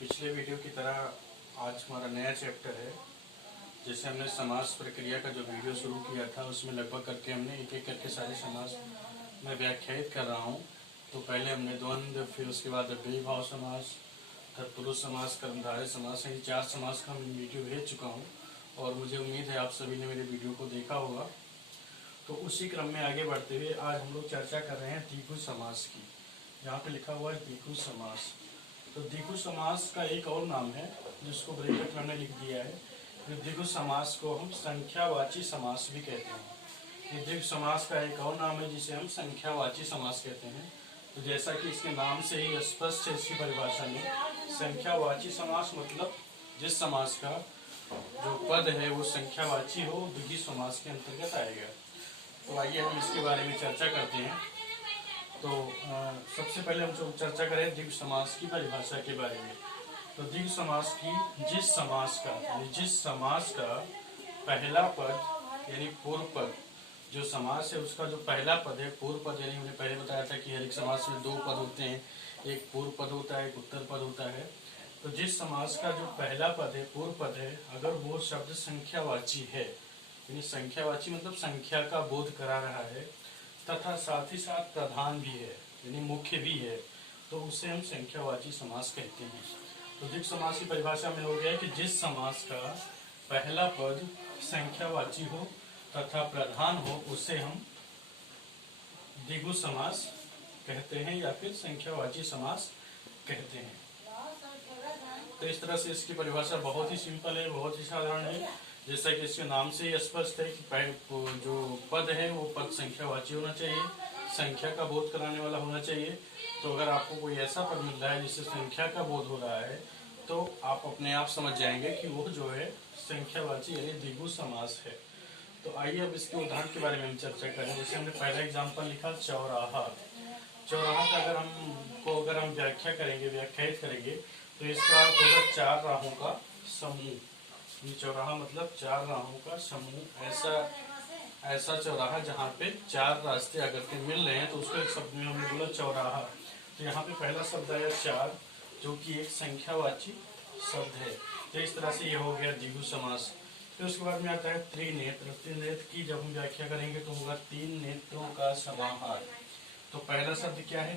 पिछले वीडियो की तरह आज हमारा नया चैप्टर है। जैसे हमने समास प्रक्रिया का जो वीडियो शुरू किया था उसमें लगभग करके हमने एक एक करके सारे समास मैं व्याख्यायित कर रहा हूँ। तो पहले हमने द्वंद्व, फिर उसके बाद द्विभाव समास, तत्पुरुष समास, कर्मधारय समास, इन 4 समास का मैं वीडियो भेज चुका हूँ और मुझे उम्मीद है आप सभी ने मेरे वीडियो को देखा होगा। तो उसी क्रम में आगे बढ़ते हुए आज हम लोग चर्चा कर रहे हैं द्विगु समास की। यहाँ पे लिखा हुआ है द्विगु समास। तो द्विगु समास का एक और नाम है जिसको ब्रैकेट में हमने लिख दिया है। द्विगु समास को हम संख्यावाची समास भी कहते हैं। द्विगु समास का एक और नाम है जिसे हम संख्यावाची समास कहते हैं। तो जैसा कि इसके नाम से ही स्पष्ट है, इसकी परिभाषा में संख्यावाची समास मतलब जिस समास का जो पद है वो संख्यावाची हो, द्विगु समास के अंतर्गत आएगा। तो आइए हम इसके बारे में चर्चा करते हैं। तो सबसे पहले हम जो चर्चा करें द्विगु समास की परिभाषा के बारे में। तो द्विगु समास की जिस समास का पहला पद यानी पूर्व पद, जो समास है उसका जो पहला पद है पूर्व पद, यानी हमने पहले बताया था कि हर एक समास में 2 पद होते हैं, एक पूर्व पद होता है, एक उत्तर पद होता है। तो जिस समास का जो पहला पद है पूर्व पद है, अगर वो शब्द संख्यावाची है, यानी संख्यावाची मतलब संख्या का बोध करा रहा है, तथा साथ ही साथ प्रधान भी है यानी मुख्य भी है, तो उसे हम संख्यावाची समास कहते हैं। तो द्विगु समास की परिभाषा में हो गया है कि जिस समास का पहला पद संख्यावाची हो तथा प्रधान हो उसे हम द्विगु समास कहते हैं या फिर संख्यावाची समास कहते हैं। तो इस तरह से इसकी परिभाषा बहुत ही सिंपल है, बहुत ही साधारण है। जैसा कि इसके नाम से ही स्पष्ट है कि जो पद है वो पद संख्यावाची होना चाहिए, संख्या का बोध कराने वाला होना चाहिए। तो अगर आपको कोई ऐसा पद मिल रहा है जिससे संख्या का बोध हो रहा है तो आप अपने आप समझ जाएंगे कि वो जो है संख्यावाची यानी द्विगु समास है। तो आइए अब इसके उदाहरण के बारे में हम चर्चा करें। जैसे हमने पहला एग्जाम्पल लिखा चौराहा। चौराहा का अगर हम व्याख्या करेंगे, व्याख्यायित करेंगे तो इसका अर्थ होगा 4 राहों का समूह। चौराहा मतलब 4 राहों का समूह। ऐसा चौराहा जहाँ पे 4 रास्ते अगर के मिल रहे हैं तो उसको एक शब्द में हमने बोला चौराहा। तो यहाँ पे पहला शब्द आया 4, जो कि एक संख्यावाची शब्द है। तो इस तरह से ये हो गया द्विगु समास। फिर उसके बाद में आता है त्रिनेत्र। त्रिनेत्र की जब हम व्याख्या करेंगे तो होगा 3 नेत्रों का समाहार। तो पहला शब्द क्या है?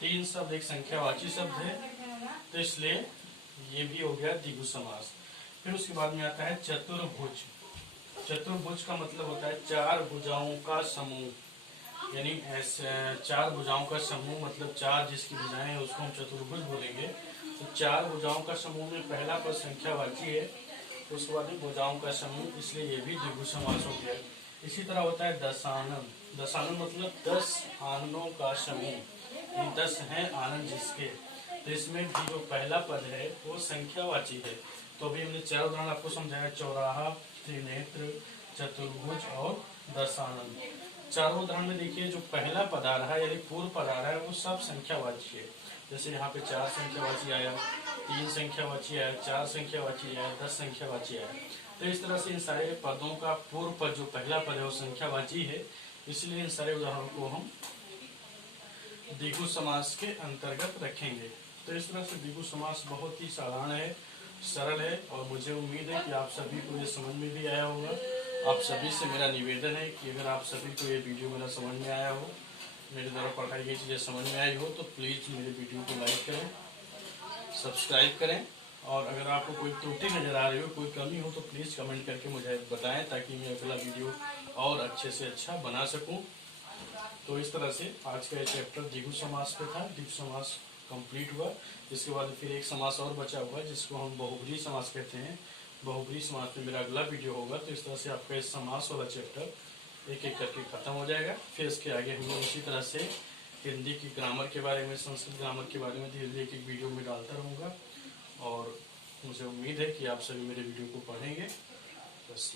3 शब्द एक संख्यावाची शब्द है, तो इसलिए ये भी हो गया द्विगु समास। फिर उसके बाद में आता है चतुर्भुज। चतुर्भुज का मतलब होता है 4 भुजाओं का समूह, यानी 4 भुजाओं का समूह मतलब 4 जिसकी भुजाएं है उसको हम चतुर्भुज बोलेंगे। तो 4 भुजाओं का समूह में पहला पद संख्यावाची है, उसके बाद में भुजाओं का समूह, इसलिए ये भी द्विगु समास हो गया। इसी तरह होता है दशानन। दशानन मतलब 10 आननों का समूह, 10 हैं आनंद जिसके। तो इसमें भी जो पहला पद है वो संख्यावाची है। तो अभी हमने 4 उदाहरण आपको समझाया, चौराहा, त्रिनेत्र, चतुर्भुज और दशानन। 4 उदाहरण में देखिए जो पहला पद आ रहा है यानी पूर्व पद आ रहा है वो सब संख्यावाची है। जैसे यहाँ पे 4 संख्यावाची आया, 3 संख्यावाची आया, 4 संख्यावाची आया, 10 संख्यावाची आया। तो इस तरह से इन सारे पदों का पूर्व पद जो पहला पद है वो संख्यावाची है, इसलिए इन सारे उदाहरणों को हम द्विगु समास के अंतर्गत रखेंगे। तो इस तरह से द्विगु समास बहुत ही साधारण है, सरल है और मुझे उम्मीद है कि आप सभी को ये समझ में भी आया होगा। आप सभी से मेरा निवेदन है कि अगर आप सभी को ये वीडियो मेरा समझ में आया हो, मेरे द्वारा पढ़ाई गई चीज़ें समझ में आई हो, तो प्लीज़ मेरे वीडियो को लाइक करें, सब्सक्राइब करें और अगर आपको कोई त्रुटि नज़र आ रही हो, कोई कमी हो तो प्लीज़ कमेंट करके मुझे बताएं ताकि मैं अगला वीडियो और अच्छे से अच्छा बना सकूं। तो इस तरह से आज का ये चैप्टर द्विगु समास पे था। द्विगु समास कंप्लीट हुआ। इसके बाद फिर एक समास और बचा हुआ है जिसको हम बहुब्रीहि समास कहते हैं। बहुब्रीहि समास में मेरा अगला वीडियो होगा। तो इस तरह से आपका इस समास वाला चैप्टर एक एक करके खत्म हो जाएगा। फिर इसके आगे हम लोग इसी तरह से हिंदी की ग्रामर के बारे में, संस्कृत ग्रामर के बारे में धीरे धीरे एक एक वीडियो में डालता रहूँगा और मुझे उम्मीद है कि आप सभी मेरे वीडियो को पढ़ेंगे। बस।